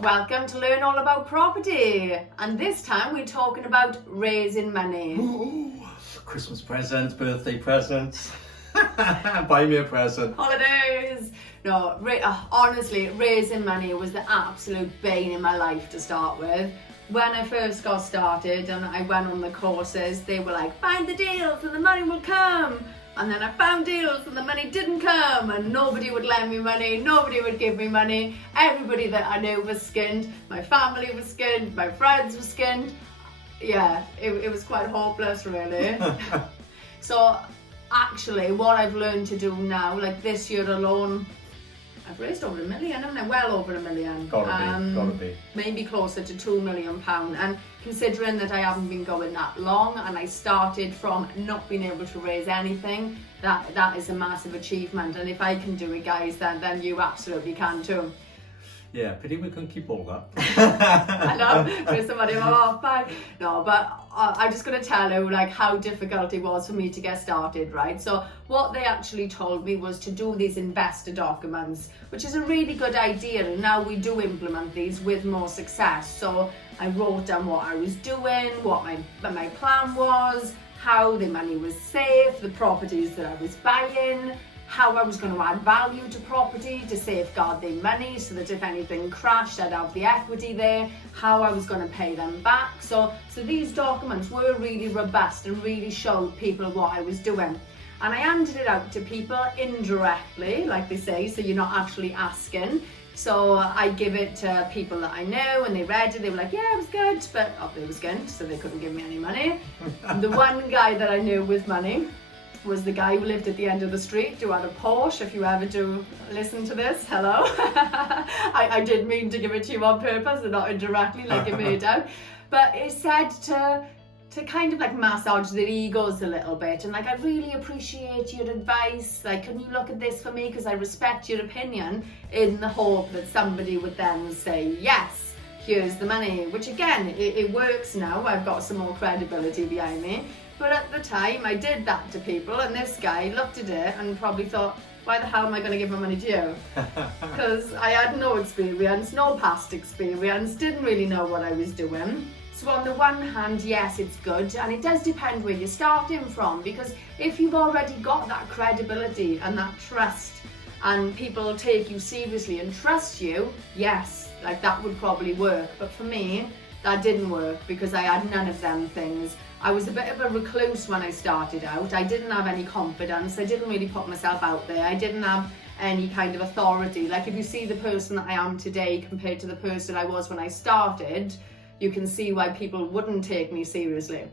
Welcome to Learn All About Property, and this time we're talking about raising money. Ooh, Christmas presents, birthday presents, buy me a present. Holidays. No, honestly, raising money was the absolute bane in my life to start with. When I first got started and I went on the courses, they were like, find the deals and the money will come. And then I found deals and the money didn't come, and nobody would lend me money, nobody would give me money. Everybody that I knew was skinned, my family was skinned, my friends were skinned. Yeah, it was quite hopeless really. So actually what I've learned to do now, like this year alone, I've raised over £1 million, haven't I? Well over £1 million. Gotta be. Maybe closer to £2 million. And considering that I haven't been going that long and I started from not being able to raise anything, that is a massive achievement. And if I can do it, guys, then you absolutely can too. Yeah, pity we couldn't keep all that. I know, there's somebody off back. No, but I'm just going to tell you like how difficult it was for me to get started, right? So what they actually told me was to do these investor documents, which is a really good idea, and now we do implement these with more success. So I wrote down what I was doing, what my plan was, how the money was safe, the properties that I was buying, how I was going to add value to property to safeguard the money so that if anything crashed, I'd have the equity there, how I was going to pay them back. So these documents were really robust and really showed people what I was doing. And I handed it out to people indirectly, like they say, so you're not actually asking. So I give it to people that I know, and they read it, they were like, yeah, it was good, but they were skint, so they couldn't give me any money. And the one guy that I knew with money was the guy who lived at the end of the street, who had a Porsche. If you ever do listen to this, hello. I did mean to give it to you on purpose and not indirectly like it made out. But it said to kind of like massage their egos a little bit, and like, I really appreciate your advice, like, can you look at this for me, because I respect your opinion, in the hope that somebody would then say, yes, here's the money, which again, it works now. I've got some more credibility behind me. But at the time, I did that to people, and this guy looked at it and probably thought, why the hell am I going to give my money to you? Because I had no experience, no past experience, didn't really know what I was doing. So on the one hand, yes, it's good, and it does depend where you're starting from, because if you've already got that credibility and that trust, and people take you seriously and trust you, yes, like that would probably work. But for me, that didn't work because I had none of them things. I was a bit of a recluse when I started out. I didn't have any confidence. I didn't really put myself out there. I didn't have any kind of authority. Like, if you see the person that I am today compared to the person I was when I started, you can see why people wouldn't take me seriously.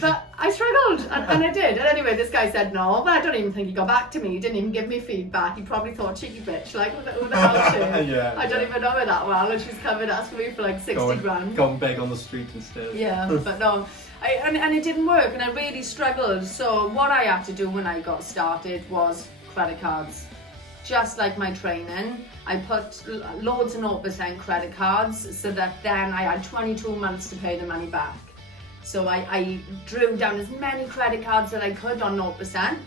But I struggled, and I did. And anyway, this guy said no, but I don't even think he got back to me. He didn't even give me feedback. He probably thought, cheeky bitch, like, who the hell is she? Yeah, I don't even know her that well, and she's coming asking me for like 60 grand. Go and beg on the street instead. Yeah, but no, and it didn't work, and I really struggled. So what I had to do when I got started was credit cards. Just like my training, I put loads of 0% credit cards so that then I had 22 months to pay the money back. So I drew down as many credit cards that I could on 0%.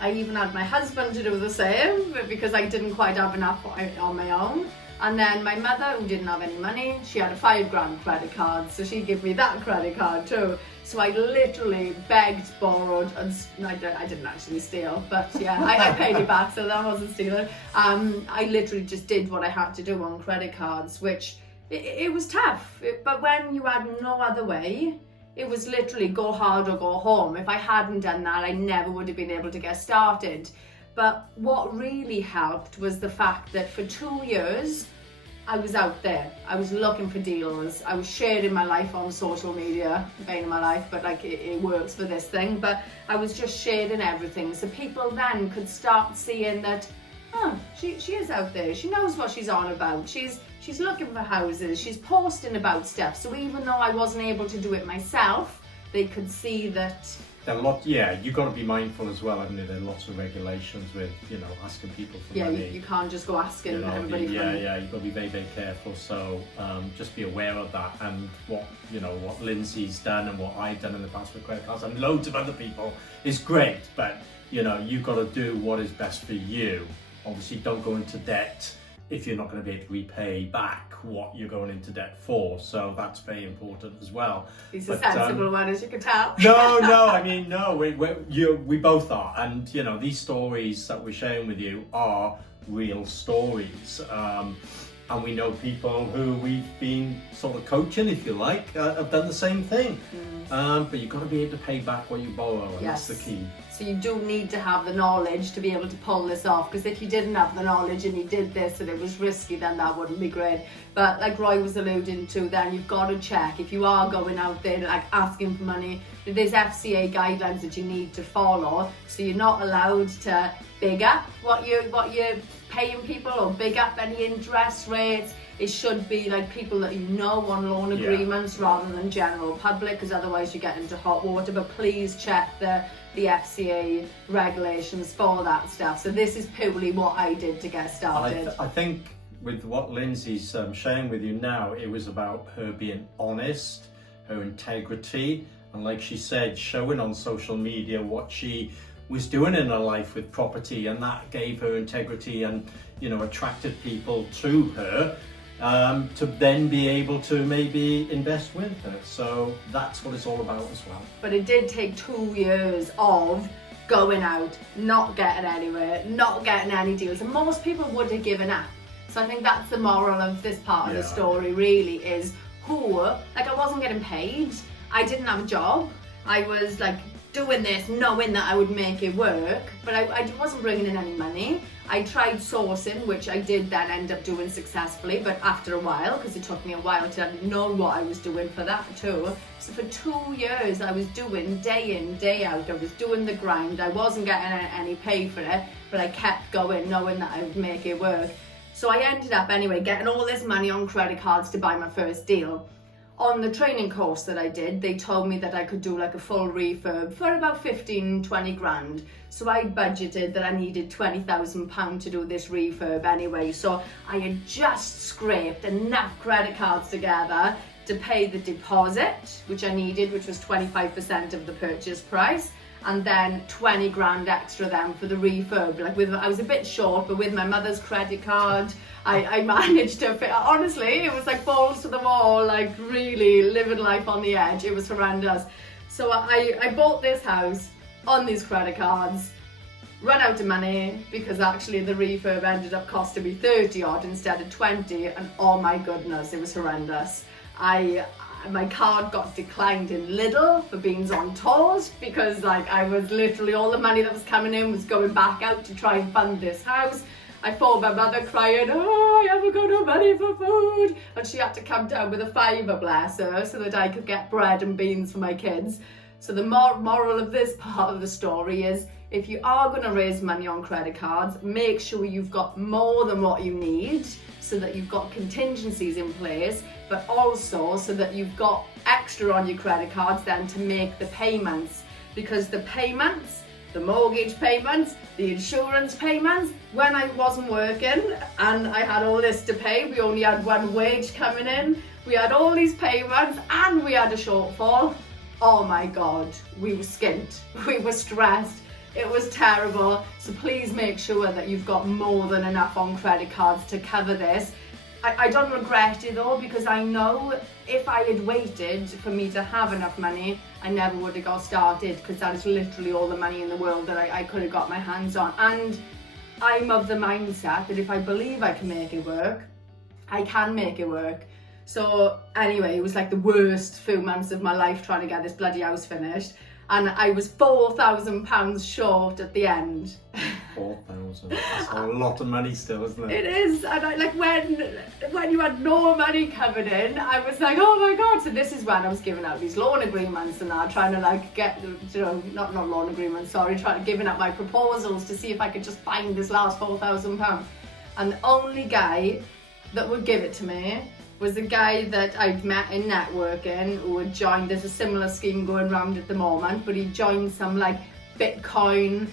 I even had my husband to do the same because I didn't quite have enough on my own. And then my mother, who didn't have any money, she had a £5 grand credit card, so she gave me that credit card too. So I literally begged, borrowed, and I didn't actually steal, but yeah, I paid it back, so that wasn't stealing. I literally just did what I had to do on credit cards, which it was tough. But when you had no other way, it was literally go hard or go home. If I hadn't done that, I never would have been able to get started. But what really helped was the fact that for 2 years, I was out there. I was looking for deals. I was sharing my life on social media, bane of my life, but like it works for this thing. But I was just sharing everything. So people then could start seeing that, oh, she is out there. She knows what she's on about. She's looking for houses. She's posting about stuff. So even though I wasn't able to do it myself, they could see that. You've got to be mindful as well, haven't you? There are lots of regulations with, asking people for money. Yeah, you can't just go asking everybody for money. Yeah, you've got to be very, very careful. So just be aware of that, and what Lindsay's done and what I've done in the past with credit cards and loads of other people is great. But you've got to do what is best for you. Obviously, don't go into debt if you're not going to be able to repay back what you're going into debt for. So that's very important as well. He's a sensible one, as you can tell. No, I mean, no, we both are. And, you know, these stories that we're sharing with you are real stories. And we know people who we've been sort of coaching, if you like, have done the same thing. But you've got to be able to pay back what you borrow, and Yes. that's the key. So you do need to have the knowledge to be able to pull this off, because if you didn't have the knowledge and you did this and it was risky, then that wouldn't be great. But like Roy was alluding to, then you've got to check if you are going out there like asking for money. There's FCA guidelines that you need to follow, so you're not allowed to big up what you're paying people or big up any interest rates. It should be like people that you know on loan agreements rather than general public, because otherwise you get into hot water. But please check the FCA regulations for that stuff. So this is purely what I did to get started. I think with what Lindsay's sharing with you now, it was about her being honest, her integrity, and like she said, showing on social media what she was doing in her life with property, and that gave her integrity and, you know, attracted people to her to then be able to maybe invest with her. So that's what it's all about as well. But it did take 2 years of going out, not getting anywhere, not getting any deals, and most people would have given up. So I think that's the moral of this part of the story, really, is like I wasn't getting paid, I didn't have a job, I was like doing this knowing that I would make it work, but I wasn't bringing in any money. I tried sourcing, which I did then end up doing successfully, but after a while, because it took me a while to know what I was doing for that too. So for 2 years I was doing day in, day out, I was doing the grind, I wasn't getting any pay for it, but I kept going knowing that I would make it work. So I ended up anyway getting all this money on credit cards to buy my first deal. On the training course that I did, they told me that I could do like a full refurb for about 15-20 grand. So I budgeted that I needed £20,000 to do this refurb anyway. So I had just scraped enough credit cards together to pay the deposit, which I needed, which was 25% of the purchase price, and then 20 grand extra then for the refurb. Like I was a bit short, but with my mother's credit card, I managed to fit. Honestly, it was like balls to the wall, like really living life on the edge. It was horrendous. So I bought this house on these credit cards, run out of money, because actually the refurb ended up costing me 30 odd instead of 20, and oh my goodness, it was horrendous. My card got declined in Lidl for beans on toast, because like I was literally, all the money that was coming in was going back out to try and fund this house. I phoned my mother crying, oh, I haven't got no money for food. And she had to come down with a £5, bless her, so that I could get bread and beans for my kids. So the moral of this part of the story is, if you are going to raise money on credit cards, make sure you've got more than what you need, so that you've got contingencies in place, but also so that you've got extra on your credit cards then to make the payments. Because the payments, the mortgage payments, the insurance payments, when I wasn't working and I had all this to pay, we only had one wage coming in, we had all these payments and we had a shortfall. Oh my God, we were skint, we were stressed. It was terrible. So please make sure that you've got more than enough on credit cards to cover this. I don't regret it though, because I know if I had waited for me to have enough money, I never would have got started, because that is literally all the money in the world that I could have got my hands on. And I'm of the mindset that if I believe I can make it work, I can make it work. So anyway, it was like the worst few months of my life trying to get this bloody house finished. And I was £4,000 short at the end. 4,000. That's a lot of money still, isn't it? It is. And I, like when you had no money coming in, I was like, oh my God. So this is when I was giving out these loan agreements and that, trying to like get, you know, not loan agreements, sorry, giving out my proposals to see if I could just find this last £4,000. And the only guy that would give it to me was a guy that I'd met in networking, who had joined, there's a similar scheme going around at the moment, but he joined some like Bitcoin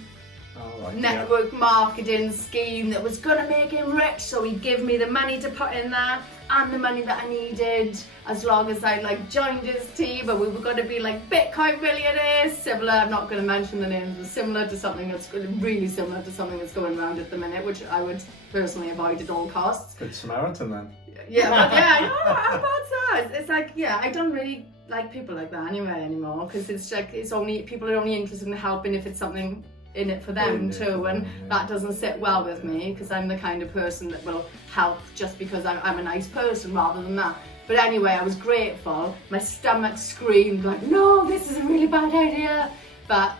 network marketing scheme that was gonna make him rich, so he'd give me the money to put in there and the money that I needed as long as I like joined his team, and we were gonna be like Bitcoin millionaires, similar, I'm not gonna mention the names, but similar to something that's really similar to something that's going around at the minute, which I would personally avoid at all costs. Good Samaritan then. Yeah, but yeah, I know, how bad's that? It's like, yeah, I don't really like people like that anymore, because it's like, people are only interested in helping if it's something in it for them too, and that doesn't sit well with me, because I'm the kind of person that will help just because I'm a nice person rather than that. But anyway, I was grateful. My stomach screamed like, no, this is a really bad idea. But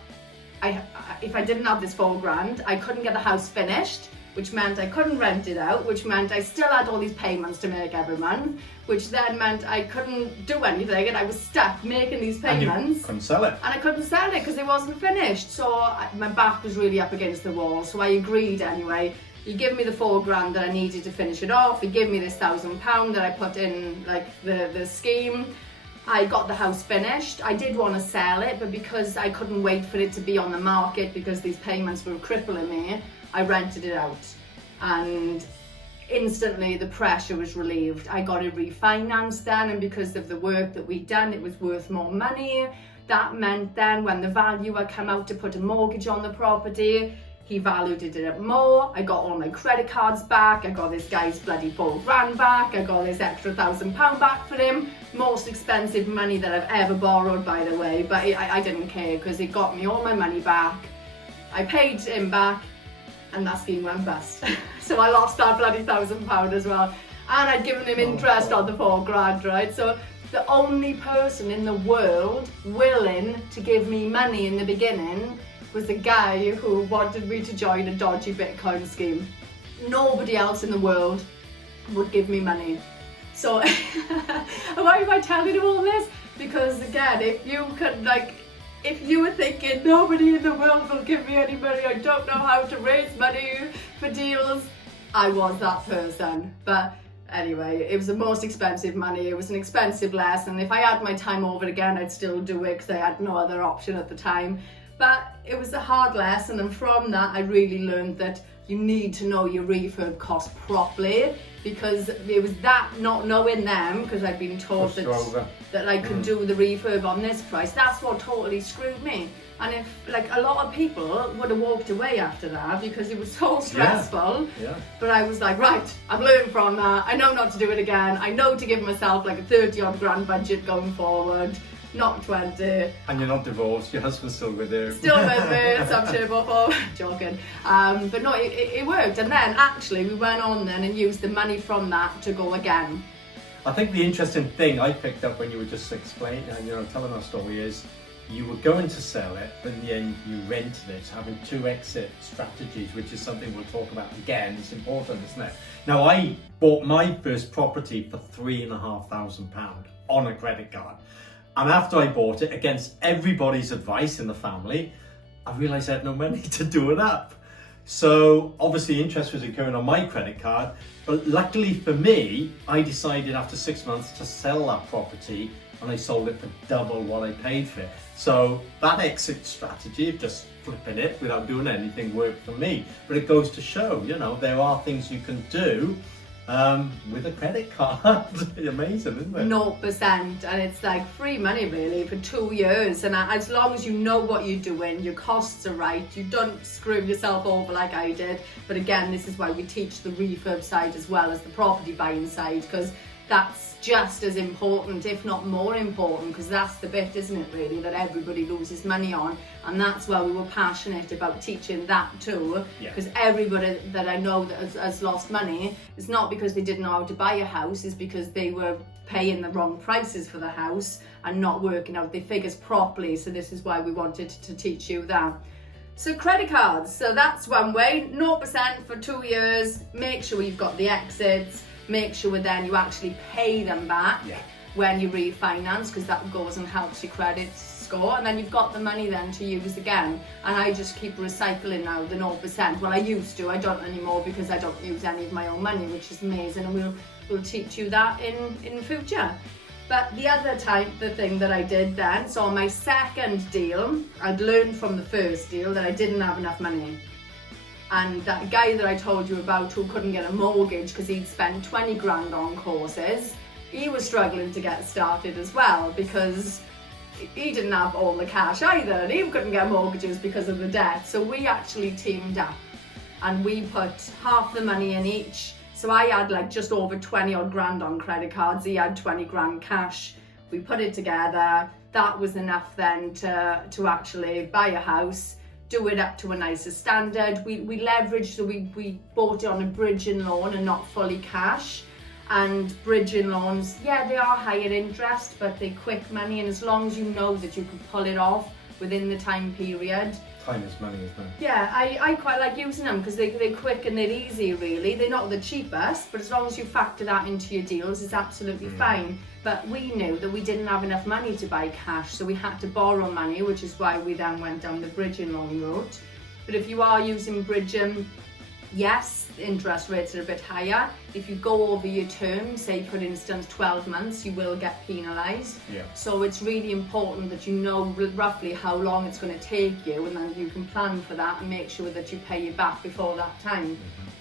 if I didn't have this £4,000, I couldn't get the house finished, which meant I couldn't rent it out, which meant I still had all these payments to make every month, which then meant I couldn't do anything, and I was stuck making these payments. And you couldn't sell it. And I couldn't sell it because it wasn't finished. So my back was really up against the wall. So I agreed anyway. He gave me the £4,000 that I needed to finish it off. He gave me this £1,000 that I put in like the scheme. I got the house finished. I did want to sell it, but because I couldn't wait for it to be on the market because these payments were crippling me, I rented it out. And instantly the pressure was relieved. I got it refinanced then, and because of the work that we'd done, it was worth more money. That meant then when the valuer came out to put a mortgage on the property, he valued it at more. I got all my credit cards back. I got this guy's bloody £4,000 back. I got this extra £1,000 back for him. Most expensive money that I've ever borrowed, by the way, but I didn't care because it got me all my money back. I paid him back, and that scheme went bust. So I lost that bloody £1,000 as well. And I'd given him interest on the £4,000, right? So the only person in the world willing to give me money in the beginning was the guy who wanted me to join a dodgy Bitcoin scheme. Nobody else in the world would give me money. So why am I telling you all this? Because again, if you were thinking nobody in the world will give me any money, I don't know how to raise money for deals, I was that person. But anyway, it was the most expensive money. It was an expensive lesson. If I had my time over again, I'd still do it because I had no other option at the time. But it was a hard lesson, and from that I really learned that you need to know your refurb costs properly, because it was that not knowing them, because I'd been told that I could do the refurb on this price. That's what totally screwed me. And if like a lot of people would have walked away after that because it was so stressful. Yeah. But I was like, right, I've learned from that. I know not to do it again. I know to give myself like a 30-odd grand budget going forward. Not 20. And you're not divorced, your husband's still with you. Still with me, some shape or form. Joking. But no, it worked. And then actually we went on then and used the money from that to go again. I think the interesting thing I picked up when you were just explaining, telling our story is you were going to sell it, but in the end you rented it, having two exit strategies, which is something we'll talk about again. It's important, isn't it? Now, I bought my first property for £3,500 on a credit card. And after I bought it, against everybody's advice in the family, I realised I had no money to do it up. So obviously interest was incurring on my credit card, but luckily for me, I decided after 6 months to sell that property, and I sold it for double what I paid for it. So that exit strategy of just flipping it without doing anything worked for me. But it goes to show, there are things you can do with a credit card. Amazing, isn't it? 0%, and it's like free money really for 2 years, and as long as you know what you're doing, your costs are right, you don't screw yourself over like I did. But again, this is why we teach the refurb side as well as the property buying side, because that's just as important, if not more important, because that's the bit, isn't it, really, that everybody loses money on. And that's why we were passionate about teaching that too, because everybody that I know that has lost money, it's not because they didn't know how to buy a house, it's because they were paying the wrong prices for the house and not working out their figures properly. So this is why we wanted to teach you that. So credit cards, so that's one way, 0% for 2 years, make sure you've got the exits. Make sure then you actually pay them back when you refinance, because that goes and helps your credit score, and then you've got the money then to use again. And I just keep recycling now the 0%. Well, I used to, I don't anymore because I don't use any of my own money, which is amazing, and we'll teach you that in future. But the thing that I did then, so on my second deal, I'd learned from the first deal that I didn't have enough money. And that guy that I told you about who couldn't get a mortgage because he'd spent 20 grand on courses, he was struggling to get started as well because he didn't have all the cash either, and he couldn't get mortgages because of the debt. So we actually teamed up and we put half the money in each. So I had like just over 20 odd grand on credit cards, he had 20 grand cash. We put it together. That was enough then to actually buy a house, do it up to a nicer standard. We leveraged, so we bought it on a bridging loan and not fully cash. And bridging loans, yeah, they are higher interest, but they're quick money, and as long as you know that you can pull it off within the time period. Time is money, isn't it? Yeah, I quite like using them because they're quick and they're easy, really. They're not the cheapest, but as long as you factor that into your deals, it's absolutely fine. But we knew that we didn't have enough money to buy cash, so we had to borrow money, which is why we then went down the bridging loan route. But if you are using bridging, yes, interest rates are a bit higher. If you go over your term, say for instance 12 months, you will get penalised. Yeah. So it's really important that you know roughly how long it's going to take you, and then you can plan for that and make sure that you pay it back before that time.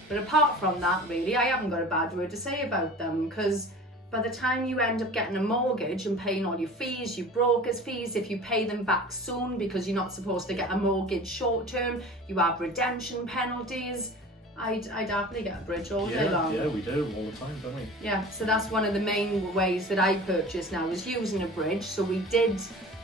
But apart from that, really, I haven't got a bad word to say about them, because by the time you end up getting a mortgage and paying all your fees, your broker's fees, if you pay them back soon because you're not supposed to get a mortgage short term, you have redemption penalties. I'd happily get a bridge all day long. Yeah, we do all the time, don't we? Yeah, so that's one of the main ways that I purchase now, is using a bridge. So we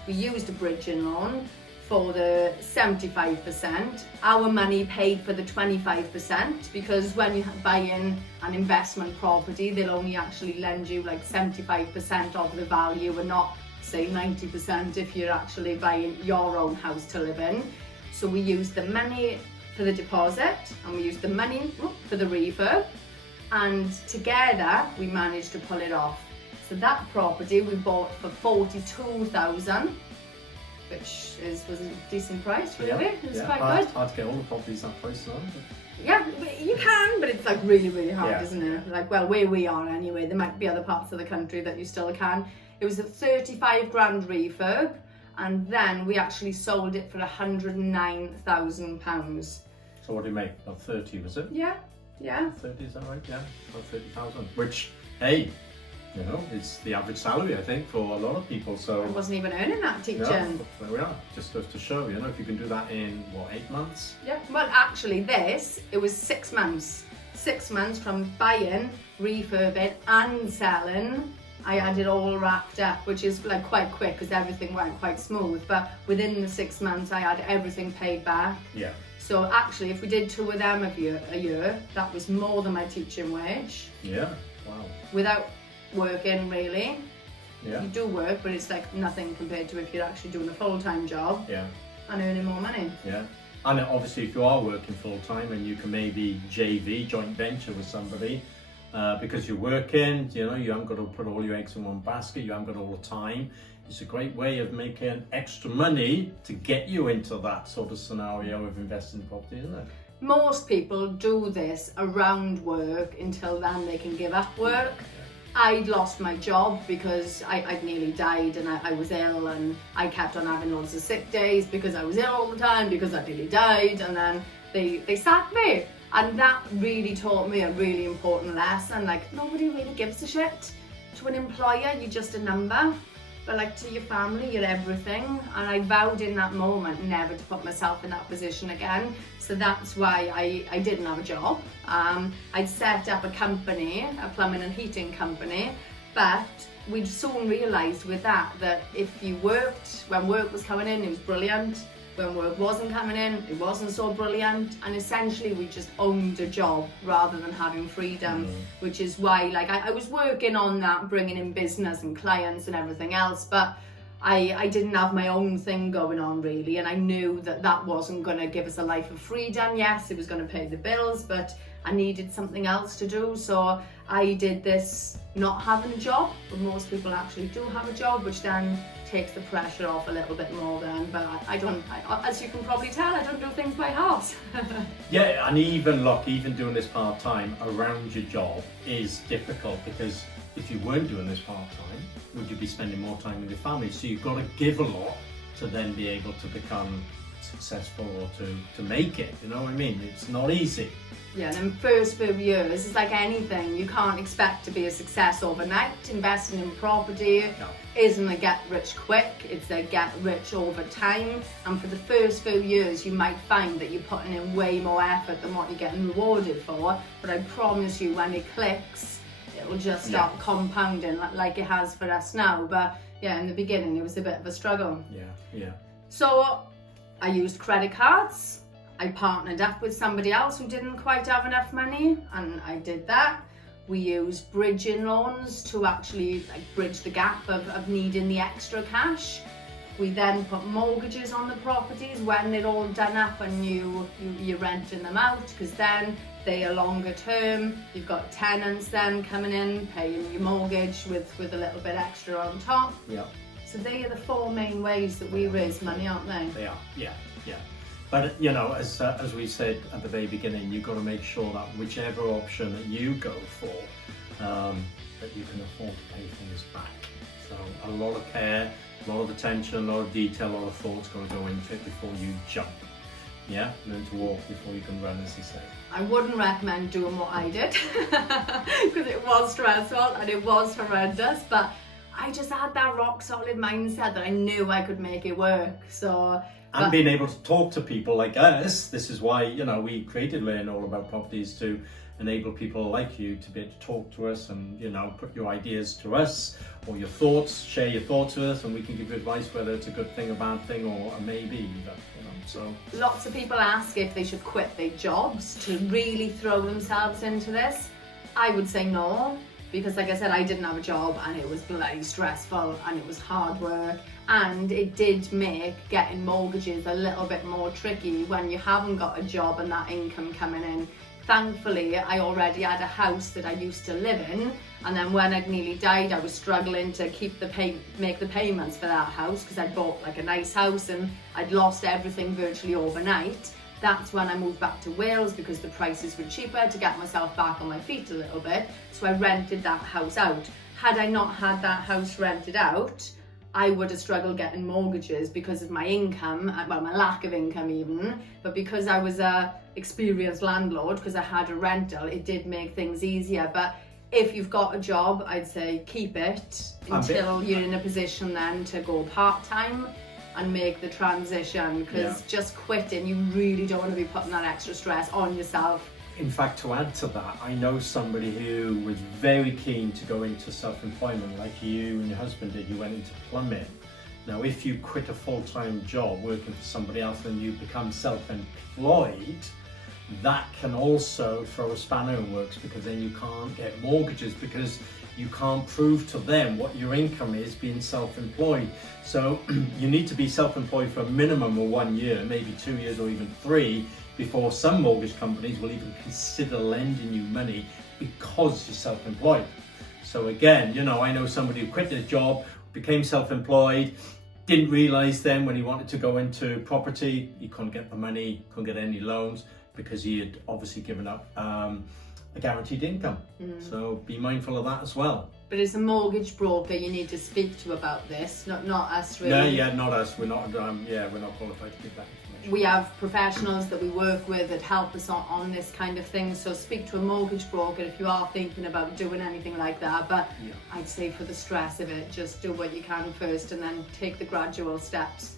used a bridging loan for the 75%. Our money paid for the 25%, because when you buy in an investment property, they'll only actually lend you like 75% of the value and not say 90% if you're actually buying your own house to live in. So we used the money for the deposit and we used the money for the refurb, and together we managed to pull it off. So that property we bought for 42,000, which was a decent price, really. It was quite good. Hard to get all the properties that price now. Yeah, you can, but it's like really, really hard, isn't it? Like, well, where we are anyway, there might be other parts of the country that you still can. It was a 35 grand refurb, and then we actually sold it for £109,000. So what do you make? About 30, was it? Yeah. 30, is that right? Yeah, about 30,000. Which, hey, you know, it's the average salary, I think, for a lot of people. So I wasn't even earning that teaching. No, there we are. Just goes to show, you know, if you can do that in, 8 months? Yeah, well, actually it was 6 months. 6 months from buying, refurbing and selling. I had it all wrapped up, which is like quite quick because everything went quite smooth. But within the 6 months, I had everything paid back. Yeah. So actually, if we did 2 of them a year, that was more than my teaching wage. Yeah, wow. Without working, really. Yeah. You do work, but it's like nothing compared to if you're actually doing a full-time job. Yeah. And earning more money. Yeah. And obviously, if you are working full-time and you can maybe JV, joint venture with somebody, because you're working, you know, you haven't got to put all your eggs in one basket, you haven't got all the time. It's a great way of making extra money to get you into that sort of scenario of investing in property, isn't it? Most people do this around work until then they can give up work. I'd lost my job because I'd nearly died and I was ill, and I kept on having loads of sick days because I was ill all the time because I nearly died, and then they sacked me. And that really taught me a really important lesson. Like, nobody really gives a shit. To an employer, you're just a number. But like to your family, you're everything. And I vowed in that moment never to put myself in that position again. So that's why I didn't have a job. I'd set up a company, a plumbing and heating company, but we'd soon realised with that if you worked, when work was coming in, it was brilliant. When work wasn't coming in, it wasn't so brilliant. And essentially we just owned a job rather than having freedom, which is why like I was working on that, bringing in business and clients and everything else, but I didn't have my own thing going on really, and I knew that wasn't going to give us a life of freedom. Yes, it was going to pay the bills, but I needed something else to do. So I did this not having a job, but most people actually do have a job, which then takes the pressure off a little bit more then. But I don't, as you can probably tell, I don't do things by halves. Yeah, and even doing this part-time around your job is difficult, because if you weren't doing this part-time, would you be spending more time with your family? So you've got to give a lot to then be able to become successful or to make it, you know what I mean? It's not easy. Yeah, and in first few years, it's like anything. You can't expect to be a success overnight. Investing in property isn't a get rich quick, it's a get rich over time. And for the first few years, you might find that you're putting in way more effort than what you're getting rewarded for. But I promise you, when it clicks, it will just start compounding like it has for us now. But yeah, in the beginning, it was a bit of a struggle. Yeah. So I used credit cards. I partnered up with somebody else who didn't quite have enough money, and I did that. We used bridging loans to actually bridge the gap of needing the extra cash. We then put mortgages on the properties when they're all done up and you're renting them out, because then they are longer term. You've got tenants then coming in, paying your mortgage with a little bit extra on top. Yeah. So they are the four main ways that we raise money, aren't they? They are, yeah. But you know, as we said at the very beginning, you've got to make sure that whichever option that you go for, that you can afford to pay things back. So a lot of care, a lot of attention, a lot of detail, a lot of thought's got to go into it before you jump. Yeah, learn to walk before you can run, as they say. I wouldn't recommend doing what I did because it was stressful and it was horrendous, but I just had that rock solid mindset that I knew I could make it work. So. And being able to talk to people like us, this is why, you know, we created Learn All About Properties, to enable people like you to be able to talk to us and, you know, put your ideas to us or your thoughts, share your thoughts with us, and we can give you advice whether it's a good thing, a bad thing, or a maybe, you know, so. Lots of people ask if they should quit their jobs to really throw themselves into this. I would say no. Because like I said, I didn't have a job and it was bloody stressful and it was hard work, and it did make getting mortgages a little bit more tricky when you haven't got a job and that income coming in. Thankfully, I already had a house that I used to live in, and then when I'd nearly died, I was struggling to make the payments for that house because I'd bought like a nice house and I'd lost everything virtually overnight. That's when I moved back to Wales because the prices were cheaper, to get myself back on my feet a little bit. So I rented that house out. Had I not had that house rented out, I would have struggled getting mortgages because of my income, well, my lack of income even. But because I was a experienced landlord, because I had a rental, it did make things easier. But if you've got a job, I'd say keep it until you're in a position then to go part-time and make the transition, because just quitting, you really don't want to be putting that extra stress on yourself. In fact, to add to that, I know somebody who was very keen to go into self-employment like you and your husband did. You went into plumbing. Now, if you quit a full-time job working for somebody else and you become self-employed, that can also throw a spanner in works, because then you can't get mortgages because you can't prove to them what your income is being self-employed. So you need to be self-employed for a minimum of 1 year, maybe 2 years or even 3, before some mortgage companies will even consider lending you money because you're self-employed. So again, you know, I know somebody who quit their job, became self-employed, didn't realise then when he wanted to go into property, he couldn't get the money, couldn't get any loans, because he had obviously given up a guaranteed income. So be mindful of that as well. But as a mortgage broker, you need to speak to about this, not us really. No, not us. We're not. We're not qualified to give that information. We have professionals that we work with that help us on this kind of thing. So speak to a mortgage broker if you are thinking about doing anything like that. But I'd say for the stress of it, just do what you can first and then take the gradual steps.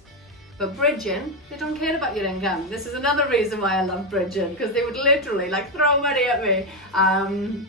But bridging, they don't care about your income. This is another reason why I love bridging, because they would literally like throw money at me. And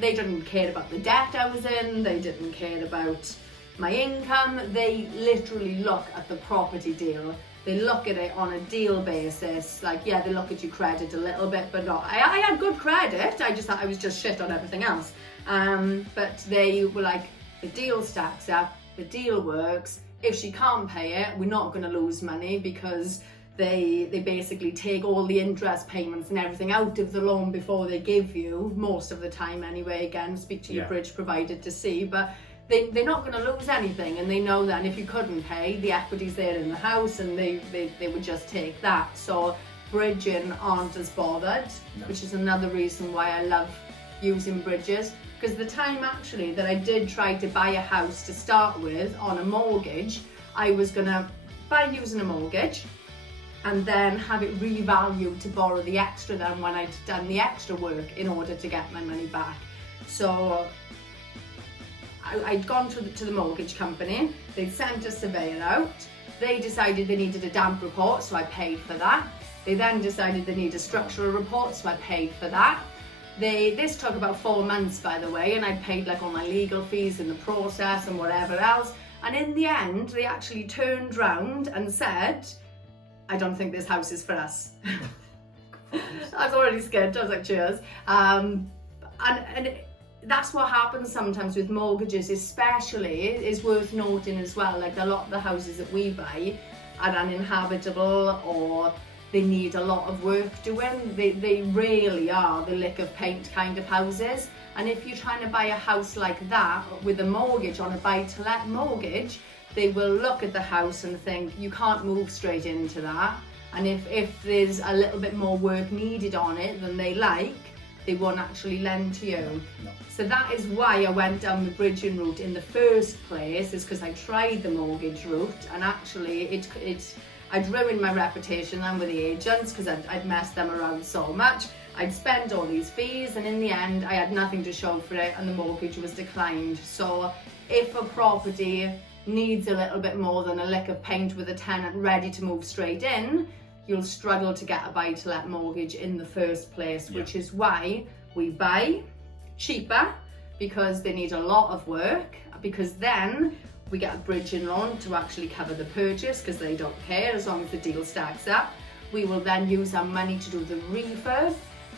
they didn't care about the debt I was in. They didn't care about my income. They literally look at the property deal. They look at it on a deal basis. Like, yeah, they look at your credit a little bit, but not. I had good credit. I was just shit on everything else. But they were like, the deal stacks up, the deal works. If she can't pay it, we're not going to lose money, because they basically take all the interest payments and everything out of the loan before they give you, most of the time anyway. Again, speak to your bridge provider to see, but they're not going to lose anything, and they know that if you couldn't pay, the equity's there in the house, and they would just take that. So bridging aren't as bothered, which is another reason why I love using bridges. because the time actually that I did try to buy a house to start with on a mortgage, I was gonna buy using a mortgage and then have it revalued to borrow the extra then when I'd done the extra work in order to get my money back. So I'd gone to the mortgage company, they'd sent a surveyor out, they decided they needed a damp report, so I paid for that. They then decided they needed a structural report, so I paid for that. This took about 4 months, by the way, and I paid like all my legal fees in the process and whatever else. And in the end, they actually turned round and said, I don't think this house is for us. I was already scared, I was like, cheers. And that's what happens sometimes with mortgages, especially, is worth noting as well. Like a lot of the houses that we buy are uninhabitable or they need a lot of work doing. They really are the lick of paint kind of houses. And if you're trying to buy a house like that with a mortgage on a buy-to-let mortgage, they will look at the house and think you can't move straight into that. And if there's a little bit more work needed on it than they like, they won't actually lend to you. No. So that is why I went down the bridging route in the first place, is because I tried the mortgage route, and actually I'd ruined my reputation then with the agents because I'd messed them around so much. I'd spent all these fees, and in the end I had nothing to show for it and the mortgage was declined. So if a property needs a little bit more than a lick of paint with a tenant ready to move straight in, you'll struggle to get a buy-to-let mortgage in the first place, which is why we buy cheaper, because they need a lot of work, because then we get a bridging loan to actually cover the purchase because they don't care as long as the deal stacks up. We will then use our money to do the refurb,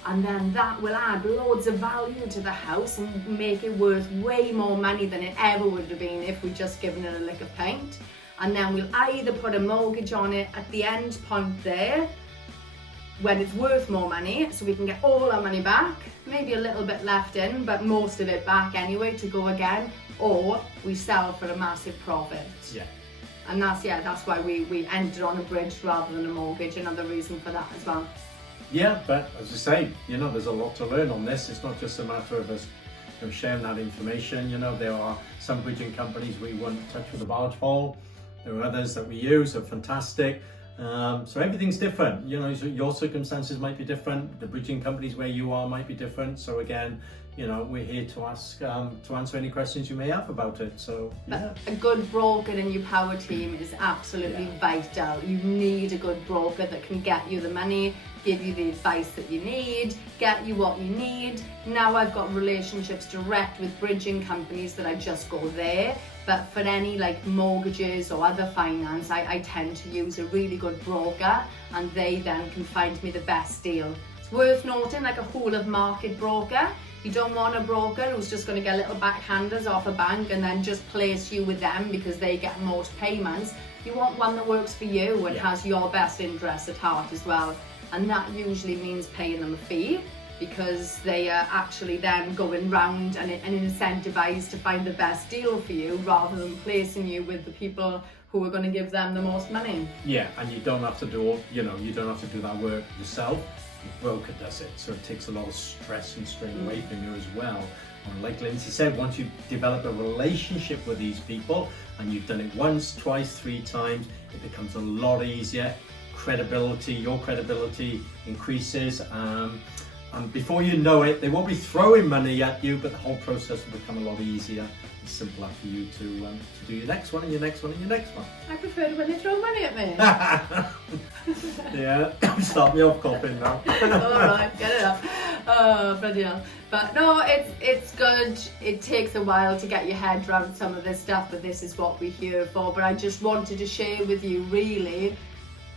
and then that will add loads of value to the house and make it worth way more money than it ever would have been if we'd just given it a lick of paint. And then we'll either put a mortgage on it at the end point there when it's worth more money, so we can get all our money back, maybe a little bit left in, but most of it back anyway to go again, or we sell for a massive profit. Yeah. And that's why we ended on a bridge rather than a mortgage, another reason for that as well. Yeah, but as I say, there's a lot to learn on this. It's not just a matter of us sharing that information. There are some bridging companies we won't touch with a barge pole. There are others that we use are fantastic. So everything's different. Your circumstances might be different. The bridging companies where you are might be different. So again, we're here to answer any questions you may have about it. So yeah. But a good broker in your power team is absolutely vital. You need a good broker that can get you the money, give you the advice that you need, get you what you need. Now I've got relationships direct with bridging companies that I just go there. But for any like mortgages or other finance, I tend to use a really good broker, and they then can find me the best deal. It's worth noting, like a whole of market broker, you don't want a broker who's just going to get little backhanders off a bank and then just place you with them because they get most payments. You want one that works for you and has your best interests at heart as well. And that usually means paying them a fee, because they are actually then going round and incentivized to find the best deal for you rather than placing you with the people who are going to give them the most money. Yeah, and you don't have to do that work yourself. The broker does it, so it takes a lot of stress and strain away from you as well. And like Lindsay said, once you develop a relationship with these people and you've done it once, twice, 3 times, it becomes a lot easier. Your credibility increases. And before you know it, they won't be throwing money at you, but the whole process will become a lot easier and simpler for you to do your next one and your next one and your next one. I prefer it when they throw money at me. Yeah, start me off coughing now. Alright, get it up. Oh, bloody hell. But no, it's good. It takes a while to get your head around some of this stuff, but this is what we're here for. But I just wanted to share with you really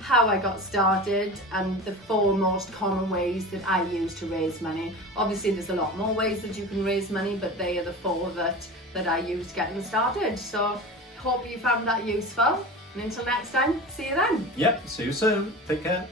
how I got started and the 4 most common ways that I use to raise money. Obviously there's a lot more ways that you can raise money, but they are the 4 that I used getting started. So hope you found that useful, and until next time, see you then. Yep, see you soon. Take care.